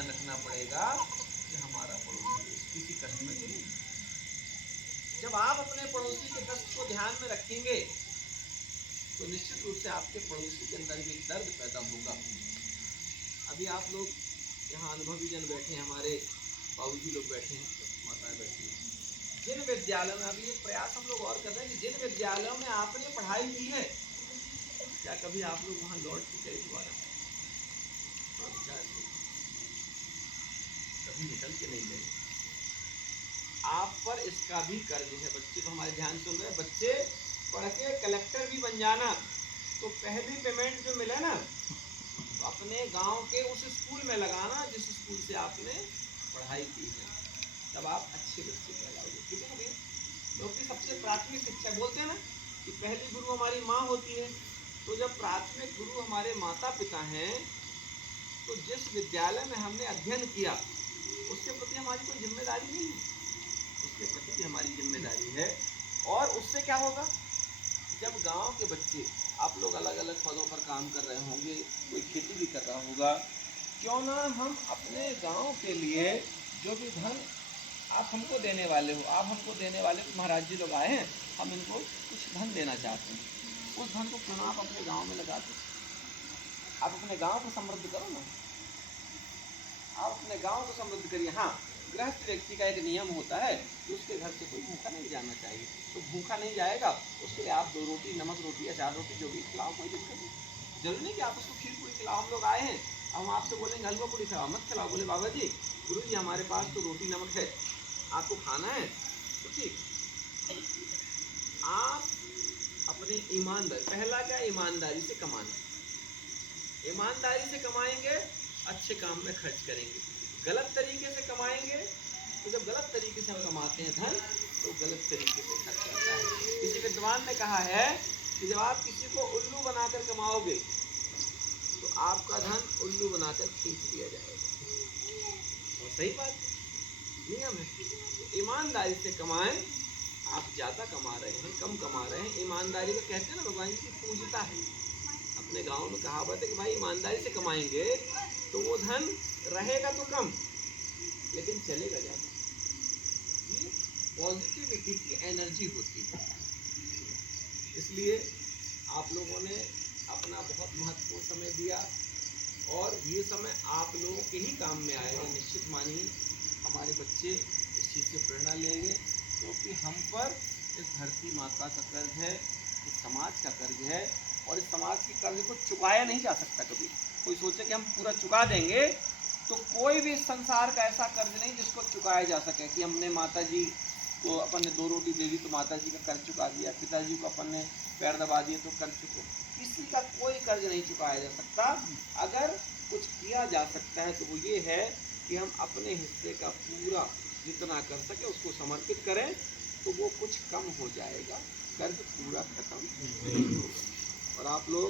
ध्यान रखना पड़ेगा कि हमारा पड़ोसी किसी कष्ट में तो नहीं। जब आप अपने पड़ोसी के कष्ट को ध्यान में रखेंगे तो निश्चित रूप से आपके पड़ोसी के अंदर भी एक दर्द पैदा होगा। अभी आप लोग यहाँ अनुभवी जन बैठे हैं, हमारे बाबूजी लोग बैठे हैं, माताएं बैठी हैं। जिन विद्यालयों में अभी एक प्रयास हम लोग और कर रहे हैं कि जिन विद्यालयों में आपने पढ़ाई की है, क्या कभी आप लोग वहाँ लौट के गए दोबारा? कभी निकल के नहीं गए। आप पर इसका भी कर्ज है। बच्चे तो हमारे ध्यान सुन रहे हैं, बच्चे पढ़ के कलेक्टर भी बन जाना तो पहली पेमेंट जो मिले ना तो अपने गांव के उस स्कूल में लगाना जिस स्कूल से आपने पढ़ाई की है, तब आप अच्छे बच्चे कहलाओगे। ठीक है ना भैया? क्योंकि सबसे प्राथमिक शिक्षा बोलते हैं ना कि पहली गुरु हमारी माँ होती है। तो जब प्राथमिक गुरु हमारे माता पिता हैं तो जिस विद्यालय में हमने अध्ययन किया उसके प्रति हमारी कोई जिम्मेदारी नहीं है, उसके प्रति भी हमारी जिम्मेदारी है। और उससे क्या होगा, जब गांव के बच्चे, आप लोग अलग अलग पदों पर काम कर रहे होंगे, कोई खेती भी कर रहा होगा, क्यों ना हम अपने गांव के लिए जो भी धन आप हमको देने वाले हो, आप हमको देने वाले महाराज जी लोग आए हैं, हम इनको कुछ धन देना चाहते हैं, उस धन को क्यों ना आप अपने गांव में लगा दो। आप अपने गांव को समृद्ध करो ना, आप अपने गांव को समृद्ध करिए। हाँ, गृहस्थ व्यक्ति का एक नियम होता है कि उसके घर से कोई भूखा नहीं जाना चाहिए, तो भूखा नहीं जाएगा उसके लिए आप 2 रोटी, नमक रोटी या 4 रोटी जो भी खिलाओ, कोई दिक्कत नहीं। जरूरी नहीं कि आप उसको खीर पूरी खिलाओ। हम लोग आए हैं, अब हम आपसे बोलेंगे हलवा पूरी खिलाओ, मत खिलाओ। बोले बाबा जी, गुरु जी हमारे पास तो रोटी नमक है, आपको खाना है तो ठीक। आप अपने ईमानदारी, पहला क्या, ईमानदारी से कमाना। ईमानदारी से कमाएंगे, अच्छे काम में खर्च करेंगे। गलत तरीके से कमाएंगे तो जब गलत तरीके से हम कमाते हैं धन तो गलत तरीके से खर्च होता है। किसी विद्वान ने कहा है कि जब आप किसी को उल्लू बनाकर कमाओगे तो आपका धन उल्लू बनाकर खींच लिया जाएगा। और सही बात, नियम है। तो ईमानदारी से कमाएं। आप ज्यादा कमा रहे हैं, कम कमा रहे हैं, ईमानदारी को कहते हैं ना भगवान जी की पूजता है। अपने गांव में कहावत है कि भाई ईमानदारी से कमाएंगे तो वो धन रहेगा तो कम लेकिन चलेगा ज्यादा। ये पॉजिटिविटी की एनर्जी होती है। इसलिए आप लोगों ने अपना बहुत महत्वपूर्ण समय दिया और ये समय आप लोगों के ही काम में आएगा। निश्चित मानिए हमारे बच्चे इस चीज़ से प्रेरणा लेंगे, क्योंकि हम पर इस धरती माता का कर्ज है, इस समाज का कर्ज है और इस समाज के कर्ज को चुकाया नहीं जा सकता। कभी कोई सोचे कि हम पूरा चुका देंगे, तो कोई भी संसार का ऐसा कर्ज नहीं जिसको चुकाया जा सके कि हमने माता जी को अपन ने 2 रोटी दे दी तो माता जी का कर्ज चुका दिया, पिताजी को अपन ने पैर दबा दिए तो कर्ज चुको। किसी का कोई कर्ज नहीं चुकाया जा सकता। अगर कुछ किया जा सकता है तो वो ये है कि हम अपने हिस्से का पूरा जितना कर सके उसको समर्पित करें, तो वो कुछ कम हो जाएगा, कर्ज पूरा खत्म नहीं होगा। और आप लोग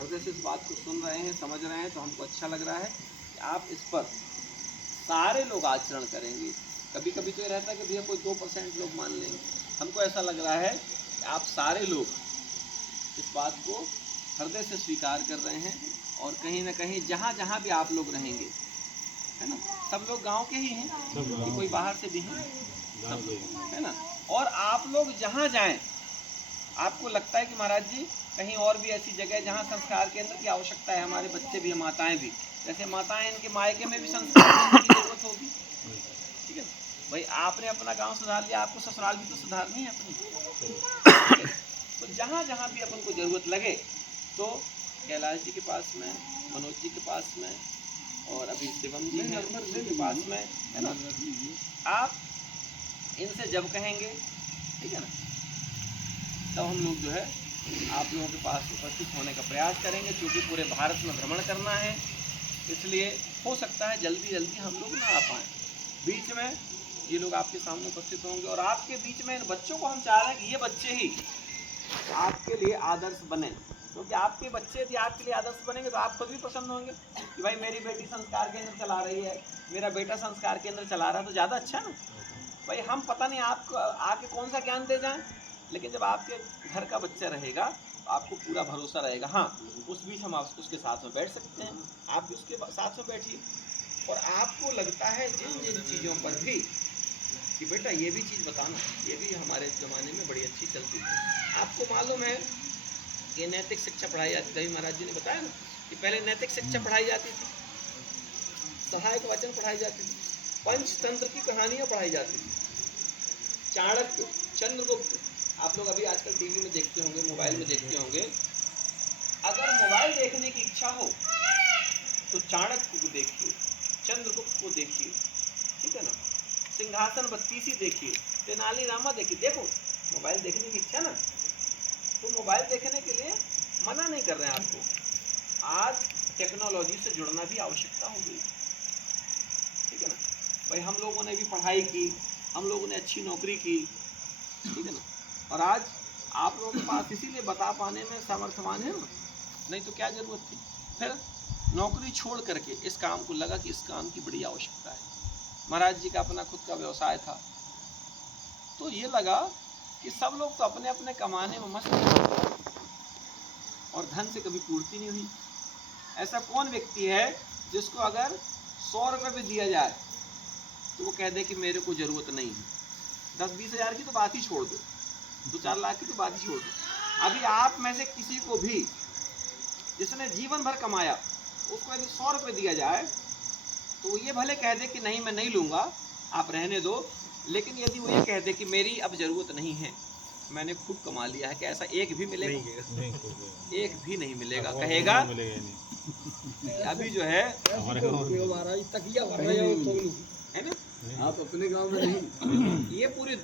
हृदय से इस बात को सुन रहे हैं, समझ रहे हैं, तो हमको अच्छा लग रहा है कि आप इस पर सारे लोग आचरण करेंगे। कभी कभी तो ये रहता है कि भैया कोई 2% लोग मान लेंगे। हमको ऐसा लग रहा है कि आप सारे लोग इस बात को हृदय से स्वीकार कर रहे हैं और कहीं ना कहीं जहाँ जहाँ भी आप लोग रहेंगे, है ना, सब लोग गांव के ही हैं कि कोई बाहर से भी हैं, सब लोग, है ना। और आप लोग जहाँ जाएं, आपको लगता है कि महाराज जी कहीं और भी ऐसी जगह जहाँ संस्कार केंद्र की आवश्यकता है, हमारे बच्चे भी, माताएं भी, जैसे माताएं इनके मायके में भी संस्कार केंद्र की जरूरत होगी, ठीक है भाई। आपने अपना गांव सुधार लिया, आपको ससुराल भी तो सुधारनी है अपनी। तो जहाँ जहाँ भी अपन को जरूरत लगे तो कैलाश जी के पास में, मनोज जी के पास में और अभी शिवम जी हैं उनके पास में, है ना, आप इनसे जब कहेंगे, ठीक है ना, तब हम लोग जो है आप लोगों के पास उपस्थित होने का प्रयास करेंगे। क्योंकि पूरे भारत में भ्रमण करना है, इसलिए हो सकता है जल्दी जल्दी हम लोग ना आ पाएँ। बीच में ये लोग आपके सामने उपस्थित होंगे और आपके बीच में इन बच्चों को हम चाह रहे हैं कि ये बच्चे ही आपके लिए आदर्श बने। क्योंकि आपके बच्चे यदि आपके लिए आदर्श बनेंगे तो आप खुद भी प्रसन्न होंगे कि भाई मेरी बेटी संस्कार केंद्र चला रही है, मेरा बेटा संस्कार केंद्र चला रहा है, तो ज़्यादा अच्छा ना भाई। हम पता नहीं आपको आके कौन सा ज्ञान दे जाएं, लेकिन जब आपके घर का बच्चा रहेगा तो आपको पूरा भरोसा रहेगा। हाँ, उस बीच हम उसके साथ में बैठ सकते हैं, आप भी उसके साथ में बैठिए और आपको लगता है जिन जिन चीज़ों पर भी कि बेटा ये भी चीज़ बताना, ये भी हमारे ज़माने में बड़ी अच्छी चलती थी। आपको मालूम है कि नैतिक शिक्षा पढ़ाई जाती थी, महाराज जी ने बताया ना कि पहले नैतिक शिक्षा पढ़ाई जाती थी, सहायक वचन पढ़ाई जाती थी, पंचतंत्र की कहानियाँ पढ़ाई जाती थी, चाणक्य, चंद्रगुप्त, आप लोग अभी आजकल टीवी में देखते होंगे, मोबाइल में देखते होंगे। अगर मोबाइल देखने की इच्छा हो तो चाणक्य को देखिए, चंद्रगुप्त को देखिए, ठीक है ना, सिंहासन बत्तीसी देखिए, तेनालीरामा देखिए। देखो मोबाइल देखने की इच्छा ना, तो मोबाइल देखने के लिए मना नहीं कर रहे हैं आपको। आज टेक्नोलॉजी से जुड़ना भी आवश्यकता हो गई, ठीक है ना। भाई हम लोगों ने भी पढ़ाई की, हम लोगों ने अच्छी नौकरी की, ठीक है ना, और आज आप लोगों के पास इसीलिए बता पाने में सामर्थ्यवान है ना, नहीं तो क्या जरूरत थी। फिर नौकरी छोड़ करके इस काम को लगा कि इस काम की बड़ी आवश्यकता है। महाराज जी का अपना खुद का व्यवसाय था, तो ये लगा कि सब लोग तो अपने अपने कमाने में मस्त हैं और धन से कभी पूर्ति नहीं हुई। ऐसा कौन व्यक्ति है जिसको अगर 100 रुपये भी दिया जाए तो वो कह दे कि मेरे को ज़रूरत नहीं है। 10-20 हज़ार की तो बात ही छोड़ दो, 2-4 लाख की तो बात ही छोड़ दो। अभी आप में से किसी को भी जिसने जीवन भर कमाया, उसको यदि 100 रुपये दिया जाए तो वो ये भले कह दे कि नहीं मैं नहीं लूँगा, आप रहने दो, लेकिन यदि वो ये कह दे कि मेरी अब ज़रूरत नहीं है, मैंने खूब कमा लिया है, क्या ऐसा एक भी मिलेगा? नहीं, एक भी नहीं मिलेगा। कहेगा अभी जो है तकिया है ना, आप अपने गांव में नहीं ये पूरी